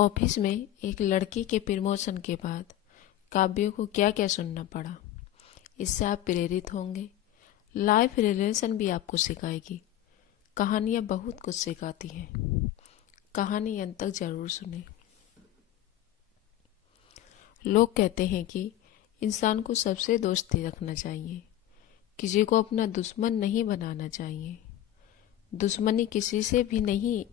Office में एक लड़की के प्रमोशन के बाद काव्य को क्या क्या सुनना पड़ा। इससे आप प्रेरित होंगे। लाइफ रिलेशन भी आपको सिखाएगी। कहानियाँ बहुत कुछ सिखाती हैं। कहानी अंत तक जरूर सुने। लोग कहते हैं कि इंसान को सबसे दोस्ती रखना चाहिए, किसी को अपना दुश्मन नहीं बनाना चाहिए। दुश्मनी किसी से भी नहीं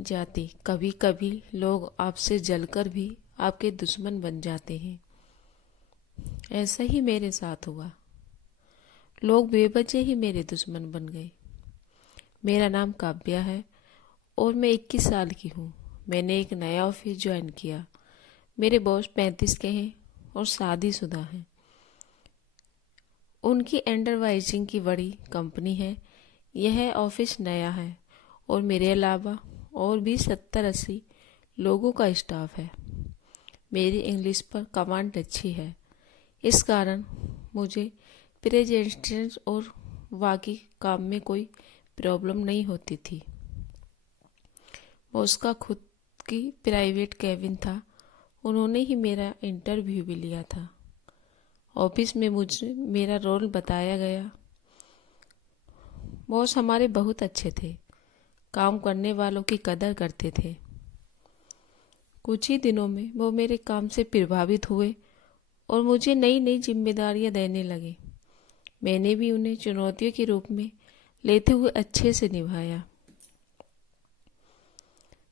जाती। कभी कभी लोग आपसे जलकर भी आपके दुश्मन बन जाते हैं। ऐसा ही मेरे साथ हुआ। लोग बेवजह ही मेरे दुश्मन बन गए। मेरा नाम काव्या है और मैं 21 साल की हूँ। मैंने एक नया ऑफिस ज्वाइन किया। मेरे बॉस 35 के हैं और शादीशुदा हैं। उनकी एंडरवाइजिंग की बड़ी कंपनी है। यह ऑफिस नया है और मेरे अलावा और भी 70-80 लोगों का स्टाफ है। मेरी इंग्लिश पर कमांड अच्छी है। इस कारण मुझे प्रेजेंटेशन और बाकी काम में कोई प्रॉब्लम नहीं होती थी। बॉस का खुद की प्राइवेट केबिन था। उन्होंने ही मेरा इंटरव्यू भी लिया था। ऑफिस में मुझे मेरा रोल बताया गया। बॉस हमारे बहुत अच्छे थे। काम करने वालों की कदर करते थे। कुछ ही दिनों में वो मेरे काम से प्रभावित हुए और मुझे नई नई जिम्मेदारियां देने लगे। मैंने भी उन्हें चुनौतियों के रूप में लेते हुए अच्छे से निभाया।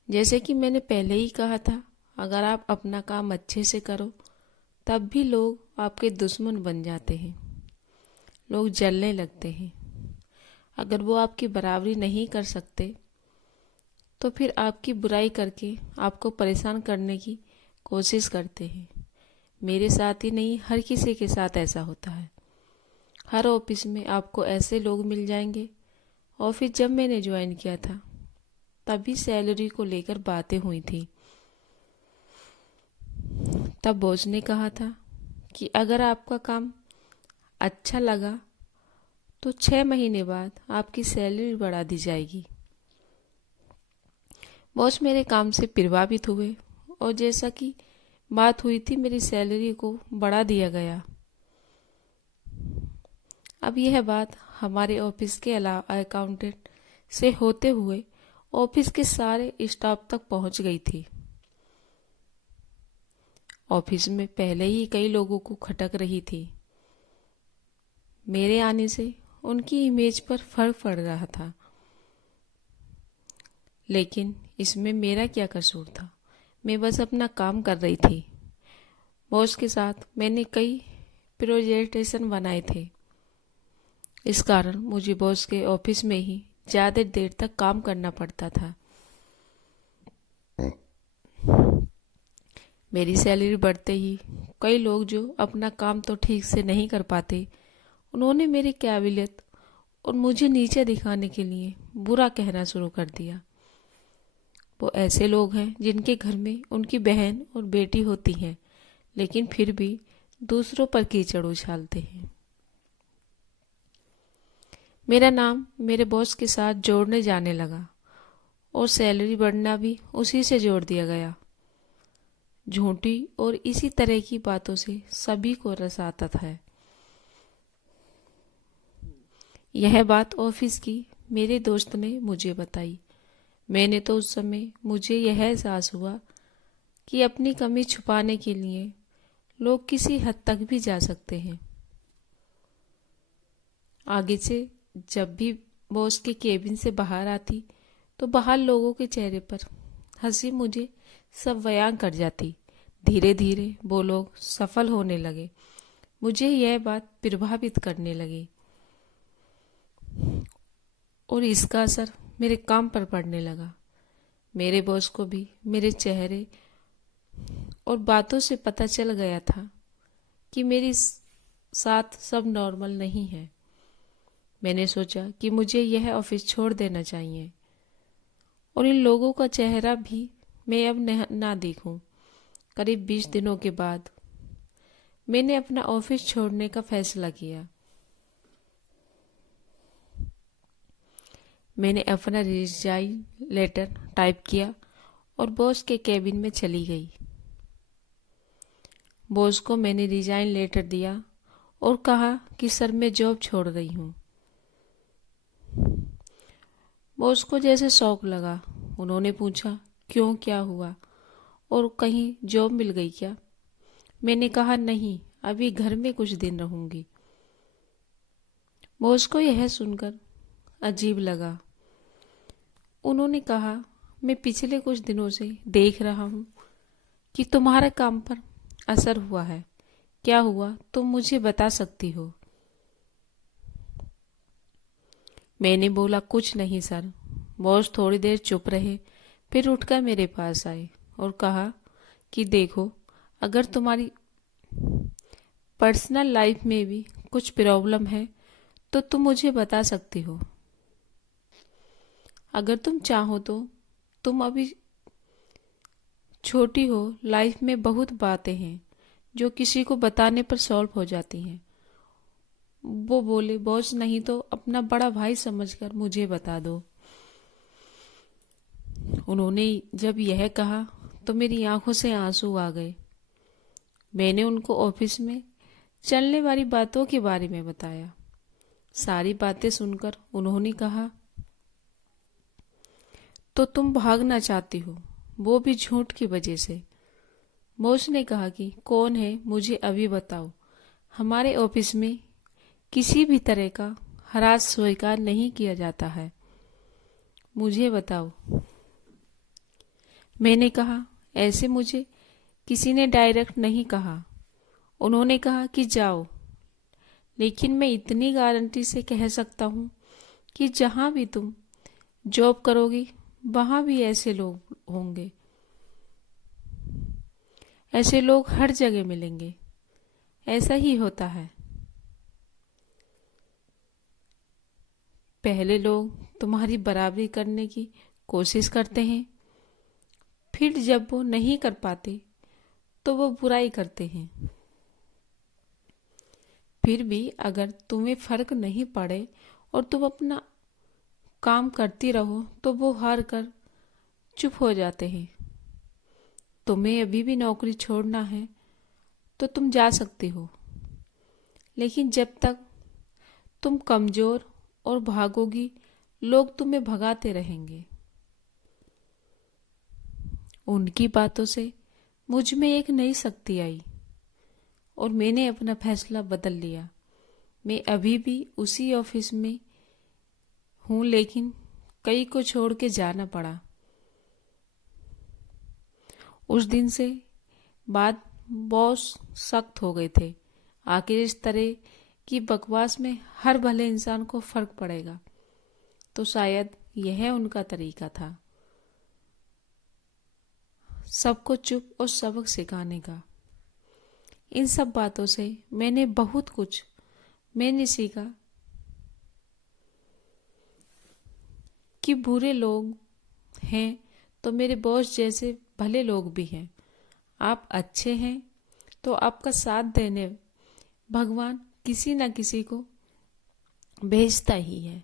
जैसे कि मैंने पहले ही कहा था, अगर आप अपना काम अच्छे से करो तब भी लोग आपके दुश्मन बन जाते हैं। लोग जलने लगते हैं। अगर वो आपकी बराबरी नहीं कर सकते तो फिर आपकी बुराई करके आपको परेशान करने की कोशिश करते हैं। मेरे साथ ही नहीं, हर किसी के साथ ऐसा होता है। हर ऑफिस में आपको ऐसे लोग मिल जाएंगे। ऑफिस जब मैंने ज्वाइन किया था तभी सैलरी को लेकर बातें हुई थी। तब बॉस ने कहा था कि अगर आपका काम अच्छा लगा तो 6 महीने बाद आपकी सैलरी बढ़ा दी जाएगी। बॉस मेरे काम से प्रभावित हुए और जैसा कि बात हुई थी, मेरी सैलरी को बढ़ा दिया गया। अब यह बात हमारे ऑफिस के अलावा अकाउंटेंट से होते हुए ऑफिस के सारे स्टाफ तक पहुंच गई थी। ऑफिस में पहले ही कई लोगों को खटक रही थी। मेरे आने से उनकी इमेज पर फर्क पड़ रहा था। लेकिन इसमें मेरा क्या कसूर था? मैं बस अपना काम कर रही थी। बॉस के साथ मैंने कई प्रेजेंटेशन बनाए थे। इस कारण मुझे बॉस के ऑफिस में ही ज़्यादा देर तक काम करना पड़ता था। मेरी सैलरी बढ़ते ही कई लोग जो अपना काम तो ठीक से नहीं कर पाते, उन्होंने मेरी काबिलियत और मुझे नीचे दिखाने के लिए बुरा कहना शुरू कर दिया। वो ऐसे लोग हैं जिनके घर में उनकी बहन और बेटी होती हैं, लेकिन फिर भी दूसरों पर कीचड़ उछालते हैं। मेरा नाम मेरे बॉस के साथ जोड़ने जाने लगा और सैलरी बढ़ना भी उसी से जोड़ दिया गया। झूठी और इसी तरह की बातों से सभी को रस आता था। यह बात ऑफिस की मेरे दोस्त ने मुझे बताई। मैंने तो उस समय मुझे यह एहसास हुआ कि अपनी कमी छुपाने के लिए लोग किसी हद तक भी जा सकते हैं। आगे से जब भी बॉस के केबिन से बाहर आती तो बाहर लोगों के चेहरे पर हंसी मुझे सब बयां कर जाती। धीरे धीरे वो लोग सफल होने लगे। मुझे यह बात प्रभावित करने लगी और इसका असर मेरे काम पर पड़ने लगा। मेरे बॉस को भी मेरे चेहरे और बातों से पता चल गया था कि मेरे साथ सब नॉर्मल नहीं है। मैंने सोचा कि मुझे यह ऑफिस छोड़ देना चाहिए और इन लोगों का चेहरा भी मैं अब ना देखूं। करीब 20 दिनों के बाद मैंने अपना ऑफिस छोड़ने का फैसला किया। मैंने अपना रिजाइन लेटर टाइप किया और बॉस के केबिन में चली गई। बॉस को मैंने रिजाइन लेटर दिया और कहा कि सर मैं जॉब छोड़ रही हूँ। बॉस को जैसे शौक लगा। उन्होंने पूछा क्यों, क्या हुआ, और कहीं जॉब मिल गई क्या? मैंने कहा नहीं, अभी घर में कुछ दिन रहूंगी। बॉस को यह सुनकर अजीब लगा। उन्होंने कहा मैं पिछले कुछ दिनों से देख रहा हूँ कि तुम्हारे काम पर असर हुआ है। क्या हुआ तुम मुझे बता सकती हो? मैंने बोला कुछ नहीं सर। बॉस थोड़ी देर चुप रहे, फिर उठकर मेरे पास आए और कहा कि देखो, अगर तुम्हारी पर्सनल लाइफ में भी कुछ प्रॉब्लम है तो तुम मुझे बता सकती हो। अगर तुम चाहो तो तुम अभी छोटी हो, लाइफ में बहुत बातें हैं जो किसी को बताने पर सॉल्व हो जाती हैं। वो बोले बॉस नहीं तो अपना बड़ा भाई समझकर मुझे बता दो। उन्होंने जब यह कहा तो मेरी आंखों से आंसू आ गए। मैंने उनको ऑफिस में चलने वाली बातों के बारे में बताया। सारी बातें सुनकर उन्होंने कहा तो तुम भागना चाहती हो, वो भी झूठ की वजह से। बॉस ने कहा कि कौन है मुझे अभी बताओ। हमारे ऑफिस में किसी भी तरह का हरास स्वीकार नहीं किया जाता है, मुझे बताओ। मैंने कहा ऐसे मुझे किसी ने डायरेक्ट नहीं कहा। उन्होंने कहा कि जाओ, लेकिन मैं इतनी गारंटी से कह सकता हूँ कि जहाँ भी तुम जॉब करोगी वहाँ भी ऐसे लोग होंगे। ऐसे लोग हर जगह मिलेंगे। ऐसा ही होता है। पहले लोग तुम्हारी बराबरी करने की कोशिश करते हैं, फिर जब वो नहीं कर पाते तो वो बुराई करते हैं। फिर भी अगर तुम्हें फर्क नहीं पड़े और तुम अपना काम करती रहो तो वो हार कर चुप हो जाते हैं। तुम्हें अभी भी नौकरी छोड़ना है तो तुम जा सकती हो, लेकिन जब तक तुम कमजोर और भागोगी, लोग तुम्हें भगाते रहेंगे। उनकी बातों से मुझ में एक नई शक्ति आई और मैंने अपना फैसला बदल लिया। मैं अभी भी उसी ऑफिस में हूँ, लेकिन कई को छोड़ के जाना पड़ा। उस दिन से बाद बॉस सख्त हो गए थे। आखिर इस तरह की बकवास में हर भले इंसान को फर्क पड़ेगा, तो शायद यह उनका तरीका था सबको चुप और सबक सिखाने का। इन सब बातों से मैंने सीखा कि बुरे लोग हैं तो मेरे बॉस जैसे भले लोग भी हैं। आप अच्छे हैं तो आपका साथ देने भगवान किसी न किसी को भेजता ही है।